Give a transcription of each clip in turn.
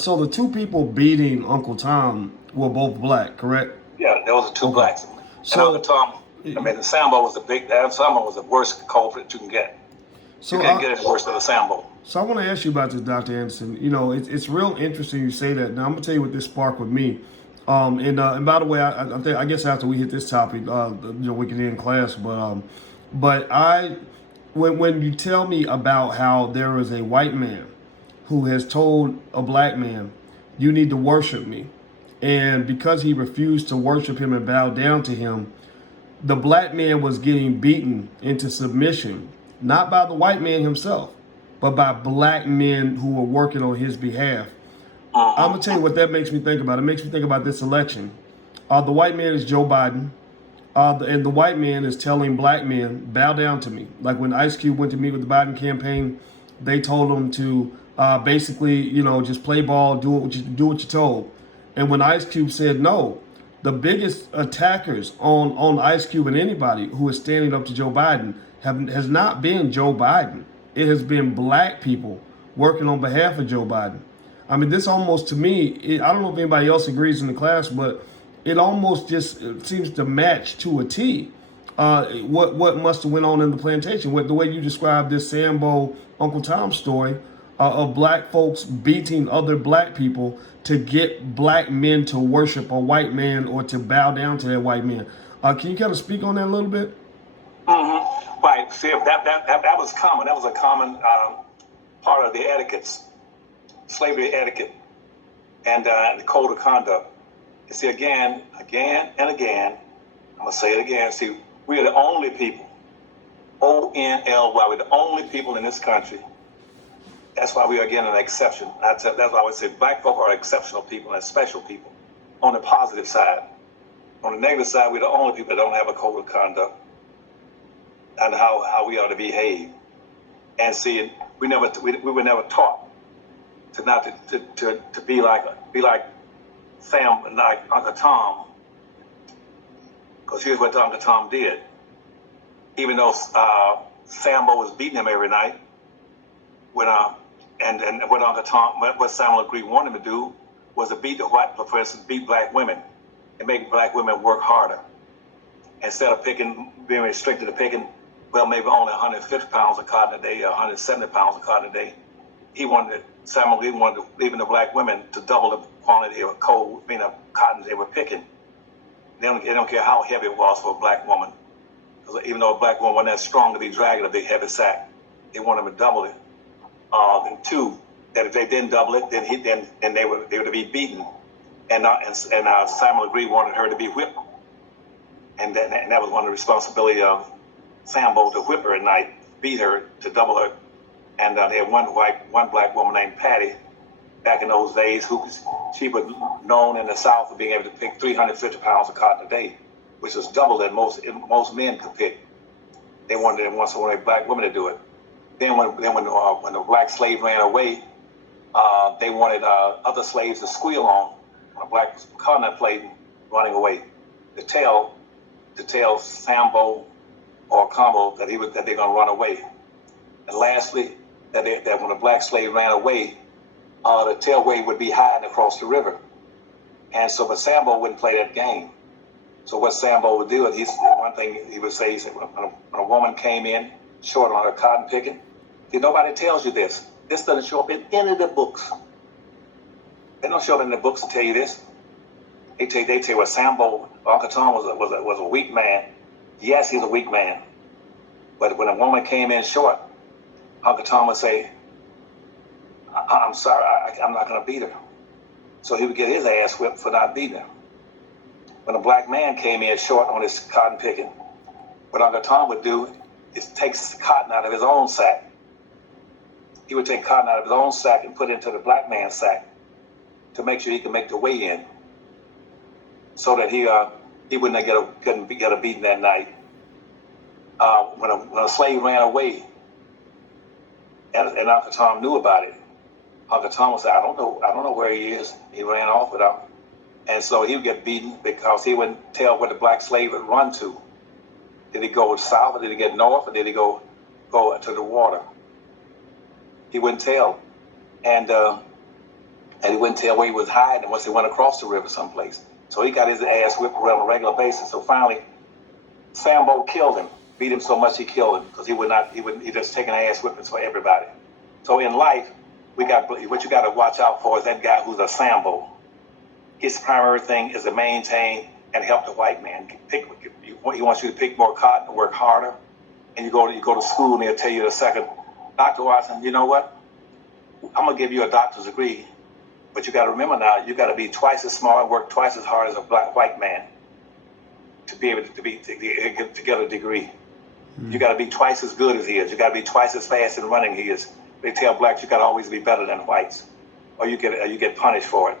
So the two people beating Uncle Tom were both black, correct? Yeah, those are two Okay. blacks. And Uncle So, Tom, I mean, the Sambo was Sambo was the worst culprit you can get. You so can't I, get any worse than a Sambo. so I want to ask you about this, Dr. Anderson. You know, it's real interesting you say that. Now I'm gonna tell you what this sparked with me. And by the way, I guess after we hit this topic, we can end class. But when you tell me about how there is a white man who has told a black man, you need to worship me, and because he refused to worship him and bow down to him, the black man was getting beaten into submission, not by the white man himself, but by black men who were working on his behalf. I'm gonna tell you what that makes me think about. It makes me think about this election. The white man is Joe Biden, and the white man is telling black men, bow down to me. Like when Ice Cube went to meet with the Biden campaign, they told him to basically, just play ball, do what you're told. And when Ice Cube said no, the biggest attackers on Ice Cube and anybody who is standing up to Joe Biden has not been Joe Biden. It has been black people working on behalf of Joe Biden. I mean, this almost to me, I don't know if anybody else agrees in the class, but it almost just seems to match to a T what must have went on in the plantation. The way you described this Sambo Uncle Tom story of black folks beating other black people to get black men to worship a white man or to bow down to that white man. Can you kind of speak on that a little bit? Mm-hmm. Right. See, that was common. That was a common part of the etiquettes, slavery etiquette, and the code of conduct. You see, again and again, I'm going to say it again. See, we are the only people, ONLY, we're the only people in this country. That's why we are getting an exception. That's why I would say black folk are exceptional people and special people on the positive side. On the negative side, we're the only people that don't have a code of conduct and how we ought to behave. And see, we were never taught to not to be like Sam, like Uncle Tom, because here's what Uncle Tom did. Even though Sambo was beating him every night, when and what Uncle Tom, what Samuel Green wanted him to do was to beat for instance, beat black women and make black women work harder instead of being restricted to picking, well, maybe only 150 pounds of cotton a day or 170 pounds of cotton a day. Samuel Green wanted even the black women to double the quantity of cotton they were picking. They don't care how heavy it was for a black woman. Because even though a black woman wasn't that strong to be dragging a big heavy sack, they wanted them to double it. And two, that if they didn't double it, then they were to be beaten. And Samuel Green wanted her to be whipped. And that was one of the responsibility of Sambo, to whip her at night, beat her, to double her. And they had one black woman named Patty back in those days she was known in the South for being able to pick 350 pounds of cotton a day, which was double that most men could pick. They wanted black women to do it. Then when the black slave ran away, they wanted other slaves to squeal on when a black cotton plate running away to tell Sambo or Combo that they're going to run away. And lastly, that when a black slave ran away, the tailway would be hiding across the river. And so, but Sambo wouldn't play that game. So what Sambo would do, one thing he would say, when a woman came in short on her cotton picking, nobody tells you this. This doesn't show up in any of the books. They don't show up in the books to tell you this. They tell you what Sambo, Uncle Tom was a weak man. Yes, he's a weak man. But when a woman came in short, Uncle Tom would say, I'm sorry, I'm not going to beat her. So he would get his ass whipped for not beating her. When a black man came in short on his cotton picking, what Uncle Tom would do is take cotton out of his own sack. He would take cotton out of his own sack and put it into the black man's sack to make sure he could make the weigh in, so that he wouldn't get a beating that night. When a slave ran away, and Uncle Tom knew about it, Uncle Tom would say, I don't know where he is. He ran off without. And so he would get beaten because he wouldn't tell where the black slave would run to. Did he go south, or did he get north, or did he go to the water? He wouldn't tell. And and he wouldn't tell where he was hiding once he went across the river someplace. So he got his ass whipped around on a regular basis. So finally, Sambo killed him, beat him so much he killed him because he just taking ass whippings for everybody. So in life, what you got to watch out for is that guy who's a Sambo. His primary thing is to maintain and help the white man. He wants you to pick more cotton and work harder. And you go to school and they'll tell you in a second, Dr. Watson, you know what? I'm gonna give you a doctor's degree, but you got to remember now, you got to be twice as smart and work twice as hard as a white man to be able to get a degree. You got to be twice as good as he is. You got to be twice as fast in running he is. They tell blacks you got to always be better than whites, or you get punished for it.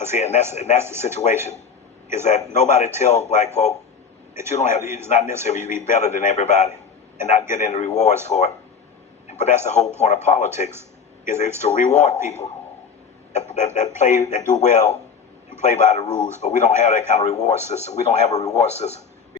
I see, and that's the situation. Is that nobody tells black folk that you don't have. It's not necessary you be better than everybody and not get any rewards for it. But that's the whole point of politics. Is it's to reward people that do well and play by the rules. But we don't have that kind of reward system. We don't have a reward system.